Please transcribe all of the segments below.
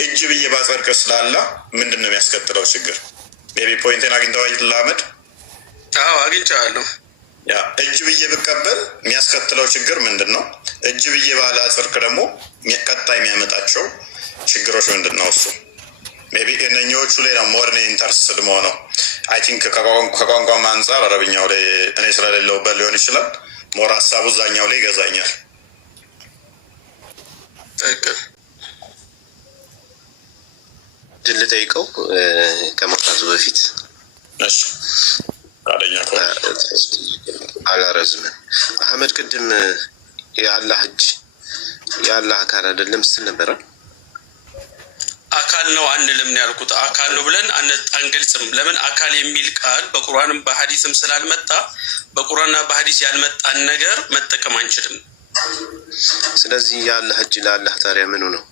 እጅ ብዬ ባጸድቅ ስላለ ምንድን ነው የሚያስከትለው ችግር? ሜቢ ፖይንቴን አግኝተዋል ላመድ? አዎ አግኝቻለሁ። ያ እጅ ብዬ ብቀበል የሚያስከትለው ችግር ምንድን ነው? እጅ ብዬ ባላጸድቅ ደግሞ ቀጣይ የሚያመጣቸው ችግሮች ምንድን ነው? እሱ ሜቢ እነኚዎቹ ላይ ነው ሞር ኢንተርስትድ መሆነው። አይ ቲንክ ከቋንቋም አንጻር አረብኛው ላይ እኔ ስለሌለውበት ሊሆን ይችላል። ሞር ሀሳቡ እዛኛው ላይ ይገዛኛል። ድል ጠይቀው ከመውጣቱ በፊት አላረዝምን። አህመድ ቅድም የአላህ እጅ የአላህ አካል አይደለም ስትል ነበረ። አካል ነው አንልም ነው ያልኩት። አካል ነው ብለን አንገልጽም። ለምን አካል የሚል ቃል በቁርአንም በሐዲስም ስላልመጣ በቁርአንና በሐዲስ ያልመጣን ነገር መጠቀም አንችልም። ስለዚህ የአላህ እጅ ለአላህ ታዲያ ምኑ ነው?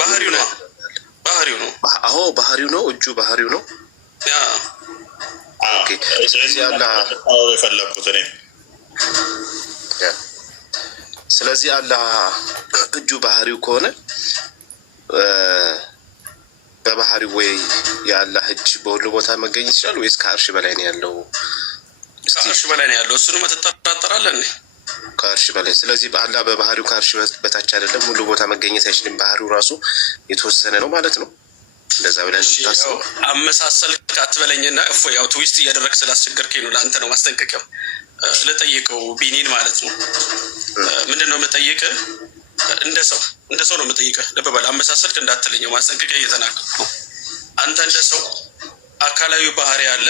ባህሪው ነው። ባህሪው ነው። አዎ ባህሪው ነው። እጁ ባህሪው ነው። ያ ኦኬ። ስለዚህ አላህ የፈለኩት እኔ ስለዚህ አላህ እጁ ባህሪው ከሆነ በባህሪው ወይ የአላህ እጅ በሁሉ ቦታ መገኘት ይችላል ወይስ ከአርሽ በላይ ነው ያለው? ከአርሽ በላይ ነው ያለው። እሱንም ተጠራጠራለን። ከአርሽ በላይ። ስለዚህ አላህ በባህሪው ከአርሽ በታች አይደለም፣ ሁሉ ቦታ መገኘት አይችልም። ባህሪው ራሱ የተወሰነ ነው ማለት ነው። እንደዛ ብለን ታስበው አመሳሰል ካትበለኝና እፎ ያው ትዊስት እያደረግ ስላስቸገርከኝ ነው። ለአንተ ነው ማስጠንቀቂያው። ስለጠየቀው ቢኒን ማለት ነው። ምንድን ነው የምጠይቅህ? እንደ ሰው ነው የምጠይቅህ። ልብ በል አመሳሰልክ እንዳትለኝ፣ ማስጠንቀቂያ እየተናገርኩ ነው። አንተ እንደ ሰው አካላዊ ባህሪ አለ፣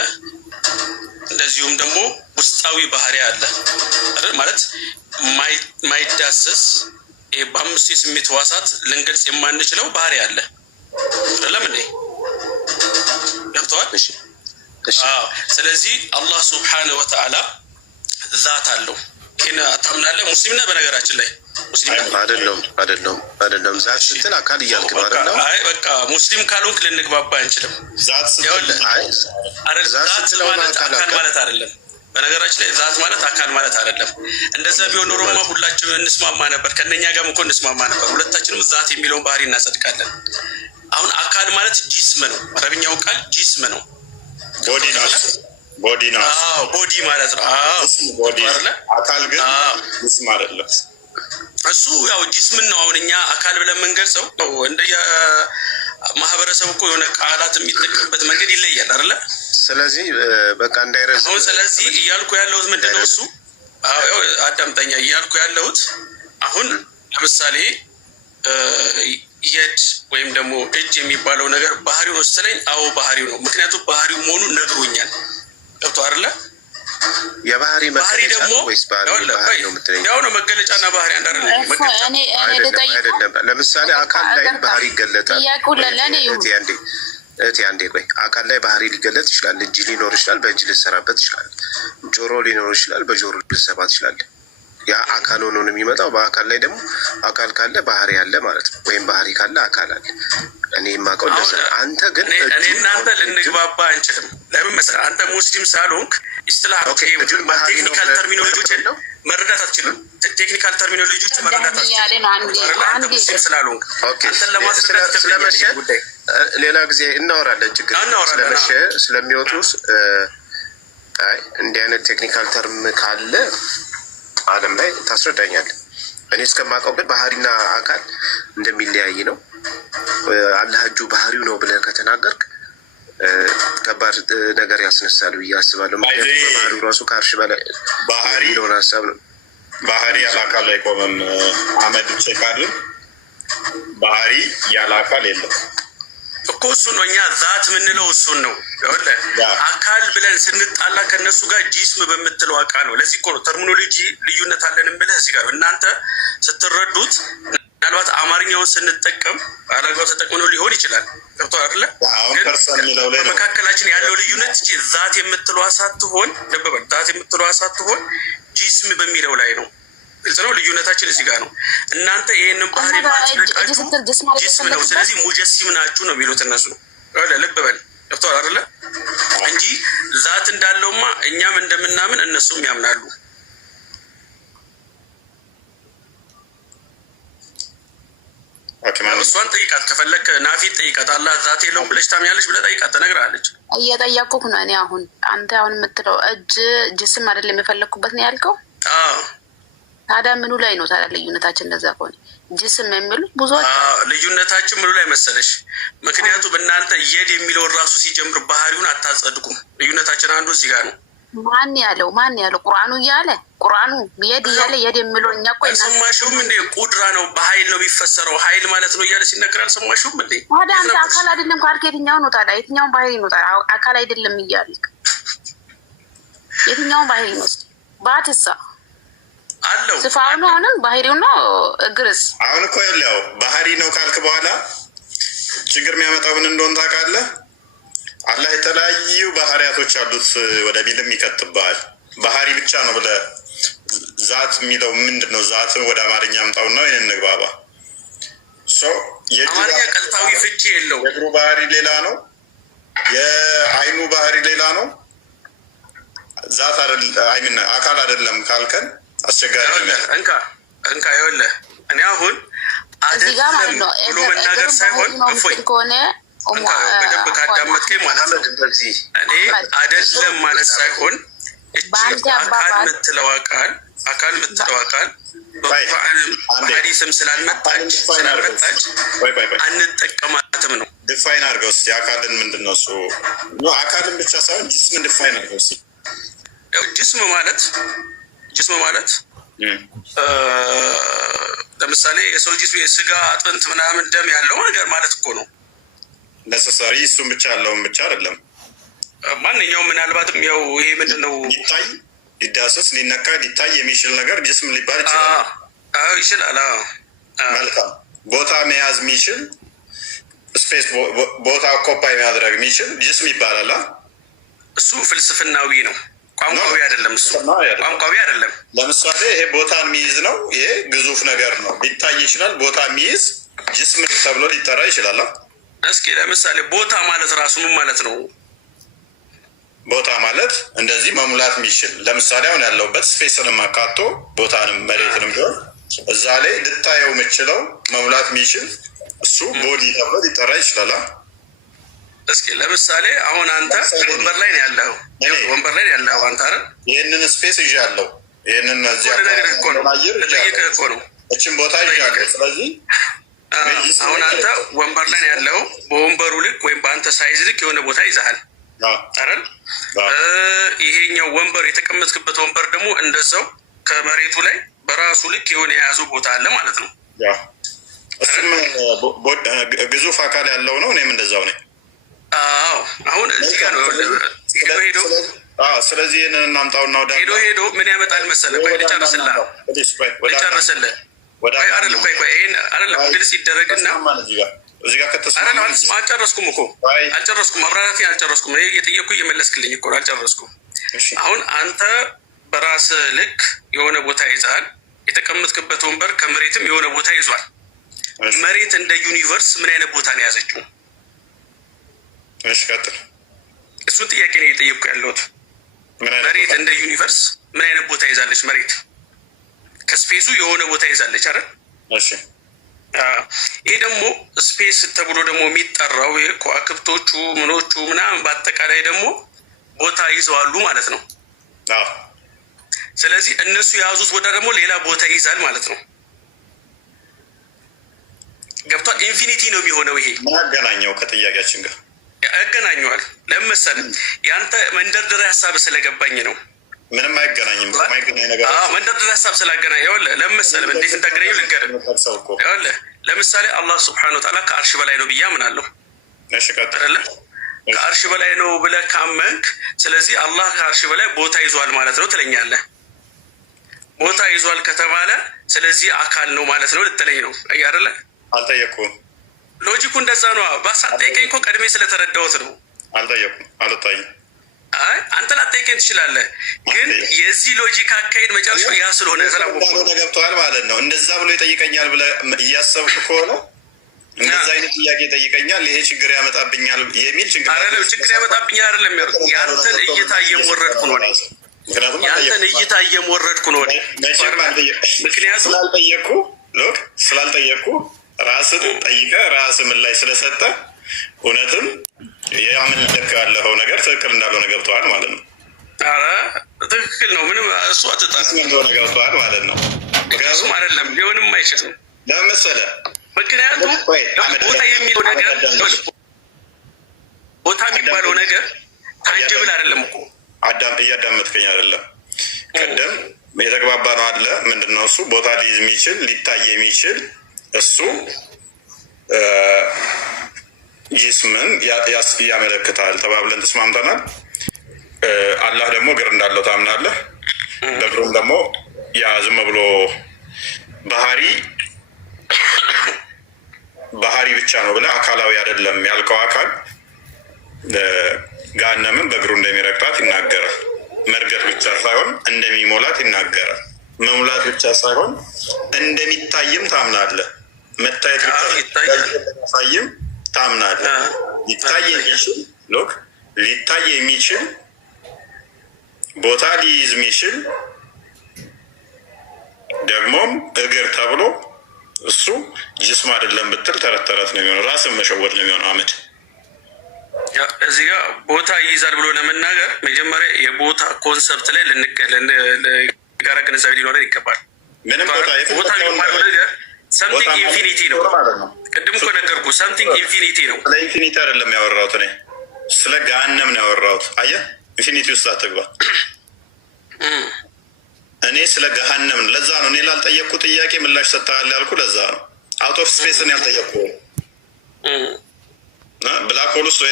እንደዚሁም ደግሞ ውስጣዊ ባህሪ አለ አይደል? ማለት ማይዳሰስ በአምስቱ የስሜት ህዋሳት ልንገልጽ የማንችለው ባህሪ አለ አይደለም እንዴ? ገብተዋል? አዎ። ስለዚህ አላህ ሱብሓነሁ ወተዓላ ዛት አለው። ይህን ታምናለህ? ሙስሊም ነህ? በነገራችን ላይ ሙስሊም አይደለም። ዛት ስትል አካል እያልክ ነው አይደለም? አይ በቃ ሙስሊም ካልሆንክ ልንግባባ አንችልም። ዛት ማለት አካል ማለት አይደለም። በነገራችን ላይ ዛት ማለት አካል ማለት አይደለም። እንደዛ ቢሆን ኖሮማ ሁላችንም እንስማማ ነበር። ከነኛ ጋርም እኮ እንስማማ ነበር። ሁለታችንም ዛት የሚለውን ባህሪ እናጸድቃለን። አሁን አካል ማለት ጂስም ነው። አረብኛው ቃል ጂስም ነው። ቦዲ ነው። ቦዲ ነው። አዎ ቦዲ ማለት ነው። አዎ ቦዲ አካል ግን ጂስም አይደለም። እሱ ያው ጂስምን ነው። አሁን እኛ አካል ብለን የምንገልጸው እንደየ ማህበረሰቡ እኮ የሆነ ቃላት የሚጠቀምበት መንገድ ይለያል አይደለ? ስለዚህ በቃ እንዳይረዝም አሁን ስለዚህ እያልኩ ያለሁት ምንድን ነው? እሱ አዳምጠኛ እያልኩ ያለሁት አሁን ለምሳሌ የድ ወይም ደግሞ እጅ የሚባለው ነገር ባህሪው ነው ስትለኝ፣ አዎ ባህሪው ነው። ምክንያቱም ባህሪው መሆኑን ነግሮኛል። ገብቶ አይደለ? የባህሪ መገለጫ ደግሞ ወይስ ባህሪ ነው የምትለኝ? ያው ነው መገለጫና ባህሪ አንድ አይደለም። ለምሳሌ አካል ላይ ባህሪ ይገለጣል። እህቴ አንዴ ቆይ። አካል ላይ ባህሪ ሊገለጥ ይችላል። እጅ ሊኖር ይችላል፣ በእጅ ልሰራበት ይችላል። ጆሮ ሊኖር ይችላል፣ በጆሮ ልሰማት ይችላል። ያ አካል ሆኖ ነው የሚመጣው። በአካል ላይ ደግሞ አካል ካለ ባህሪ አለ ማለት ነው። ወይም ባህሪ ካለ አካል አለ። እኔ የማውቀው እንደዛ። አንተ ግን እኔ እናንተ ልንግባባ አንችልም። ለምን መሰለህ? አንተ ሙስሊም ሳልሆንክ ኢስላህ ቴክኒካል ተርሚኖሎጂዎችን መረዳት አትችልም። ቴክኒካል ተርሚኖሎጂዎችን መረዳት አትችልም። አንተ ሙስሊም ስላልሆንክ አንተን ለማስረዳት ስለመሸ ሌላ ጊዜ እናወራለን። ችግር ስለመሸ ስለሚወጡ እንዲህ አይነት ቴክኒካል ተርም ካለ ዓለም ላይ ታስረዳኛለህ። እኔ እስከማውቀው ግን ባህሪና አካል እንደሚለያይ ነው። አላህ እጁ ባህሪው ነው ብለህ ከተናገርክ ከባድ ነገር ያስነሳል ብዬ አስባለሁ። ምክንያቱም ባህሪው ራሱ ከአርሽ በላይ ባህሪ ለሆነ ሀሳብ ነው። ባህሪ ያለ አካል ላይ ቆመም አመድ ቼካል ባህሪ ያለ አካል የለም እኮ እሱ ነው። እኛ ዛት የምንለው እሱን ነው። አካል ብለን ስንጣላ ከእነሱ ጋር ጂስም በምትለው አካል ነው። ለዚህ እኮ ነው ተርሚኖሎጂ ልዩነት አለን ብለህ እዚህ ጋር እናንተ ስትረዱት ምናልባት አማርኛውን ስንጠቀም አረጋው ተጠቅመው ሊሆን ይችላል። ገብቶ አይደለ? በመካከላችን ያለው ልዩነት ዛት የምትለው ሳትሆን ደበበ ዛት የምትለው ሳትሆን ጂስም በሚለው ላይ ነው። ግልጽ ነው። ልዩነታችን እዚህ ጋር ነው። እናንተ ይሄንን ባህሪ ማጥረቃችሁ ጂስም ነው፣ ስለዚህ ሙጀሲም ናችሁ ነው የሚሉት እነሱ። ልብ በል ገብቶሃል አይደለ? እንጂ ዛት እንዳለውማ እኛም እንደምናምን እነሱም ያምናሉ። ኦኬ ማለት እሷን ጠይቃት፣ ከፈለክ ናፊት ጠይቃት። አላህ ዛት የለውም ብለሽ ታምኛለሽ ብለህ ጠይቃት፣ ትነግርሃለች። እየጠየኩህ ነው እኔ አሁን። አንተ አሁን የምትለው ጅስም አይደለም የፈለግኩበት ነው ያልከው። ታዲያ ምኑ ላይ ነው ታዲያ ልዩነታችን? እንደዛ ከሆነ ጅስም የሚሉት ብዙዎች ልዩነታችን ምኑ ላይ መሰለሽ? ምክንያቱም እናንተ የድ የሚለውን ራሱ ሲጀምር ባህሪውን አታጸድቁም። ልዩነታችን አንዱ እዚህ ጋር ነው። ማን ያለው ቁርአኑ እያለ ቁርአኑ የድ እያለ የድ የሚለው እኛ እኮ አልሰማሽውም እንዴ? ቁድራ ነው በኃይል ነው የሚፈሰረው ኃይል ማለት ነው እያለ ሲነገር አልሰማሽውም እንዴ? ታዲያ አንተ አካል አይደለም ካልክ የትኛው ነው ታዲያ? የትኛውን ባህሪ ነው ታዲያ? አካል አይደለም እያልክ የትኛውን ባህሪ ነው? ባትሳ አለው ስፋው ነው አሁንም ባህሪው ነው። እግርስ አሁን እኮ ያለው ባህሪ ነው ካልክ በኋላ ችግር የሚያመጣው ምን እንደሆነ ታውቃለህ? አላህ የተለያዩ ባህሪያቶች አሉት ወደ ሚልም ይከትብሃል። ባህሪ ብቻ ነው ብለህ ዛት የሚለው ምንድን ነው? ዛትን ወደ አማርኛ አምጣውና ወይን እንግባባ። አማርኛ ቀጥታዊ ፍቺ የለው። የእግሩ ባህሪ ሌላ ነው፣ የአይኑ ባህሪ ሌላ ነው። ዛት አካል አይደለም ካልከን አስቸጋሪ ነው። እንካ ይኸውልህ እኔ አሁን አይደለም ብሎ መናገር ሳይሆን እፎይ በደንብ ካዳመጥከኝ ማለት ነው። እኔ አይደለም ማለት ሳይሆን አካል ምትለው አካል በሐዲስም ስላልመጣች አንጠቀማትም ነው። ዲፋይን አድርገው እስኪ አካልን ምንድን ነው እሱ? አካልን ብቻ ሳይሆን ጅስምን ዲፋይን አድርገው እስኪ። ጅስም ማለት ለምሳሌ የሰው ጅስም የስጋ አጥንት ምናምን ደም ያለው ነገር ማለት እኮ ነው። ነሰሰሪ እሱም ብቻ ያለውን ብቻ አይደለም። ማንኛውም ምናልባትም ያው ይሄ ምንድን ነው ሊታይ ሊዳሰስ ሊነካ ሊታይ የሚችል ነገር ጅስም ሊባል ይችላል። ይችላል። መልካም ቦታ መያዝ የሚችል ስፔስ ቦታ ኮፓይ ማድረግ የሚችል ጅስም ይባላል። እሱ ፍልስፍናዊ ነው፣ ቋንቋዊ አይደለም። እሱ ቋንቋዊ አይደለም። ለምሳሌ ይሄ ቦታን የሚይዝ ነው። ይሄ ግዙፍ ነገር ነው፣ ሊታይ ይችላል። ቦታ የሚይዝ ጅስም ተብሎ ሊጠራ ይችላል። እስኪ ለምሳሌ ቦታ ማለት ራሱ ምን ማለት ነው? ቦታ ማለት እንደዚህ መሙላት የሚችል ለምሳሌ አሁን ያለውበት ስፔስንም አካቶ ቦታንም መሬትንም ቢሆን እዛ ላይ ልታየው የምችለው መሙላት የሚችል እሱ ቦዲ ተብሎ ሊጠራ ይችላል። እስኪ ለምሳሌ አሁን አንተ ወንበር ላይ ነው ያለው፣ ወንበር ላይ ነው ያለው አንተ አይደል? ይሄንን ስፔስ ይዣለሁ፣ ይሄንን እዚህ ነው እቺን ቦታ ይዣለሁ። ስለዚህ አሁን አንተ ወንበር ላይ ያለው በወንበሩ ልክ ወይም በአንተ ሳይዝ ልክ የሆነ ቦታ ይዛሃል አይደል? ይሄኛው ወንበር የተቀመጥክበት ወንበር ደግሞ እንደዛው ከመሬቱ ላይ በራሱ ልክ የሆነ የያዘው ቦታ አለ ማለት ነው። እሱም ግዙፍ አካል ያለው ነው። እኔም እንደዛው ነኝ። አሁን እዚህ ጋር ነው ሄዶ ስለዚህ ይህንን እናምጣውና ወደ ሄዶ ምን ያመጣል መሰለህ? ልጨርስልህ ግልጽ ይደረግና አልጨረስኩም እኮ ማብራራቴን አልጨረስኩም። እየጠየኩ እየመለስክልኝ እኮ አልጨረስኩም። አሁን አንተ በራስህ ልክ የሆነ ቦታ ይዘሃል። የተቀመጥክበት ወንበር ከመሬትም የሆነ ቦታ ይዟል። መሬት እንደ ዩኒቨርስ ምን አይነት ቦታ ነው የያዘችው? እሱን ጥያቄ ነው እየጠየኩ ያለሁት። መሬት እንደ ዩኒቨርስ ምን አይነት ቦታ ይዛለች? መሬት ከስፔሱ የሆነ ቦታ ይዛለች አይደል? ይሄ ደግሞ ስፔስ ተብሎ ደግሞ የሚጠራው ከዋክብቶቹ ምኖቹ ምናምን በአጠቃላይ ደግሞ ቦታ ይዘዋሉ ማለት ነው። ስለዚህ እነሱ የያዙት ቦታ ደግሞ ሌላ ቦታ ይይዛል ማለት ነው። ገብቷል? ኢንፊኒቲ ነው የሚሆነው። ይሄ ምን አገናኘው ከጥያቄያችን ጋር? ያገናኘዋል። ለምን መሰለህ? ያንተ መንደርደሪያ ሀሳብ ስለገባኝ ነው። ምንም አይገናኝም። ማይገናኝ ነገር መንደርደሪያ ሀሳብ ስላገናኝ ይኸውልህ፣ ለምን መሰለህ እንዴት እንዳገናኘው ልንገርህ። ይኸውልህ ለምሳሌ አላህ ሱብሓነሁ ወተዓላ ከአርሽ በላይ ነው ብዬ አምናለሁ አይደለ? ከአርሽ በላይ ነው ብለህ ካመንክ፣ ስለዚህ አላህ ከአርሽ በላይ ቦታ ይዟል ማለት ነው ትለኛለህ። ቦታ ይዟል ከተባለ ስለዚህ አካል ነው ማለት ነው ልትለኝ ነው አይደለ? አልጠየኩም። ሎጂኩ እንደዛ ነው። ባሳጠይቀኝ እኮ ቀድሜ ስለተረዳሁት ነው። አልጠየኩም። አልታይም። አይ አንተ ላጠይቀኝ ትችላለህ፣ ግን የዚህ ሎጂክ አካሄድ መጨረሻው ያ ስለሆነ ስላወቅሁ ገብቶሃል ማለት ነው። እንደዛ ብሎ ይጠይቀኛል ብለህ እያሰብክ ከሆነ እንደዛ አይነት ጥያቄ ይጠይቀኛል፣ ይሄ ችግር ያመጣብኛል የሚል ችግር ያመጣብኛል አይደለም። ያንተን እይታ እየሞረድኩ ነው። ያንተን እይታ እየሞረድኩ ነው። ምክንያቱም ስላልጠየቅኩ ራስን ጠይቀ ራስ ምን ላይ ስለሰጠ እውነትም ያምልክ ያለኸው ነገር ትክክል እንዳልሆነ ገብተዋል ማለት ነው። ኧረ ትክክል ነው። ምንም እሱ አትጣስ እንደሆነ ገብተዋል ማለት ነው። ምክንያቱም አይደለም ሊሆንም አይችልም። ለምን መሰለህ? ምክንያቱም ቦታ የሚለው ነገር ቦታ የሚባለው ነገር ታንጅብል አይደለም እኮ። እያዳመጥከኝ አይደለም? ቅድም የተግባባ ነው አለ። ምንድን ነው እሱ? ቦታ ሊይዝ የሚችል ሊታይ የሚችል እሱ ጂስምን ያመለክታል ተባብለን ተስማምተናል። አላህ ደግሞ እግር እንዳለው ታምናለህ። በእግሩም ደግሞ ያ ዝም ብሎ ባህሪ ብቻ ነው ብለህ አካላዊ አይደለም ያልከው አካል ገሃነምን በእግሩ እንደሚረግጣት ይናገራል። መርገጥ ብቻ ሳይሆን እንደሚሞላት ይናገራል። መሙላት ብቻ ሳይሆን እንደሚታይም ታምናለህ። መታየት ብቻ እንደሚታይም ታምናለህ። ሊታይ የሚችል ቦታ ሊይዝ የሚችል ደግሞም እግር ተብሎ እሱ ጅስም አይደለም ብትል ተረት ተረት ነው የሚሆነው። ራስን መሸወድ ነው የሚሆነው። አመድ እዚህ ጋር ቦታ ይይዛል ብሎ ለመናገር መጀመሪያ የቦታ ኮንሰፕት ላይ ጋራ ግንዛቤ ሊኖረን ይገባል። ምንም ቦታ የሚባለው ነገር ሰምቲንግ ኢንፊኒቲ ነው። ቅድም እኮ ነገርኩህ፣ ሰምቲንግ ኢንፊኒቲ ነው። ስለ ኢንፊኒቲ አይደለም ያወራሁት እኔ ስለ ገሃነም ነው ያወራሁት። አየህ፣ ኢንፊኒቲ ውስጥ አትግባ። እኔ ስለ ገሃነም ነው። ለዛ ነው እኔ ላልጠየቅኩ ጥያቄ ምላሽ ሰጥተሃል ያልኩ። ለዛ ነው አውት ኦፍ ስፔስን ያልጠየቅኩ። ብላክ ሆል ውስጥ ወይ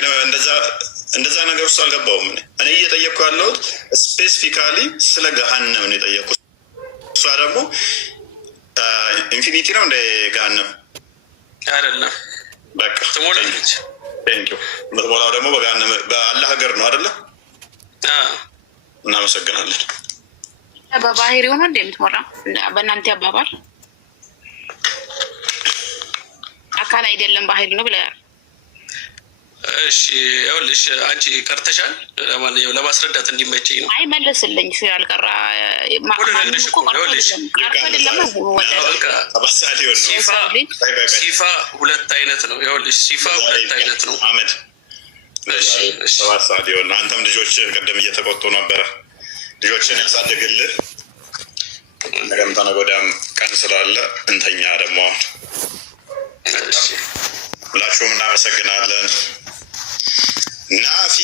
እንደዛ ነገር ውስጥ አልገባውም። እኔ እየጠየቅኩ ያለሁት ስፔሲፊካሊ ስለ ገሃነም ነው የጠየቅኩት። እሷ ደግሞ ኢንፊኒቲ ነው እንደ ገሃነም አይደለም። በቃ ትሞላለች። ቴንኪው። የምትሞላው ደግሞ በአላህ ሀገር ነው አይደለ? እናመሰግናለን። በባህሪው ነው እንደምትሞላው በእናንተ አባባል አካል አይደለም ባህሪ ነው ብለህ። እሺ ይኸውልሽ አንቺ ቀርተሻል። ለማንኛውም ለማስረዳት እንዲመቸኝ ነው። አይ መለስልኝ ስላልቀራ ሲፋ ሁለት አይነት ነው። ይኸውልሽ ሲፋ ሁለት አይነት ነው። አመድ 7 ሰዓት ይሆን። አንተም ልጆች ቅድም እየተቆጡ ነበረ። ልጆችን ያሳድግልህ። ነገም ተነገ ወዲያም ቀን ስላለ እንተኛ ደግሞ ሁላችሁም እናመሰግናለን። ናፊ